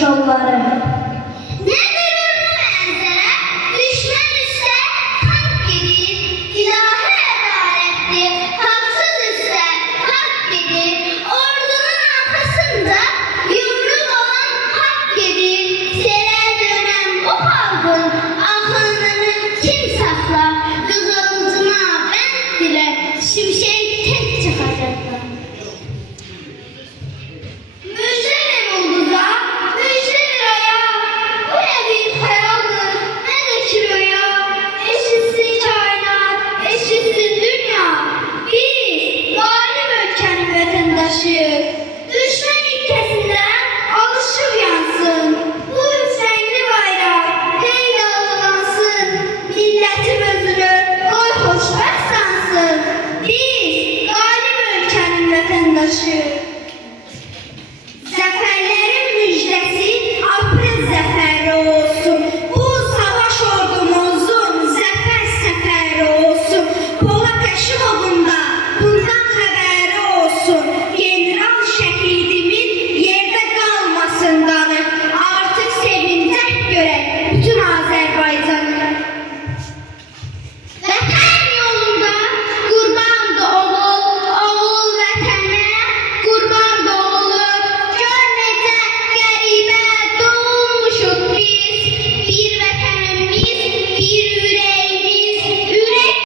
kolları. Ne gururlu mənzərə, düşmən üstə haqq gedir, ilahi ədalətdir, haqsız üstə haqq gedir, ordunun arxasında yumruq olan haqq gedir, selə dönən bu xalqın axınını kim saxlar, qızılıcına bənd ilə şimşək tək çıxacaqlar.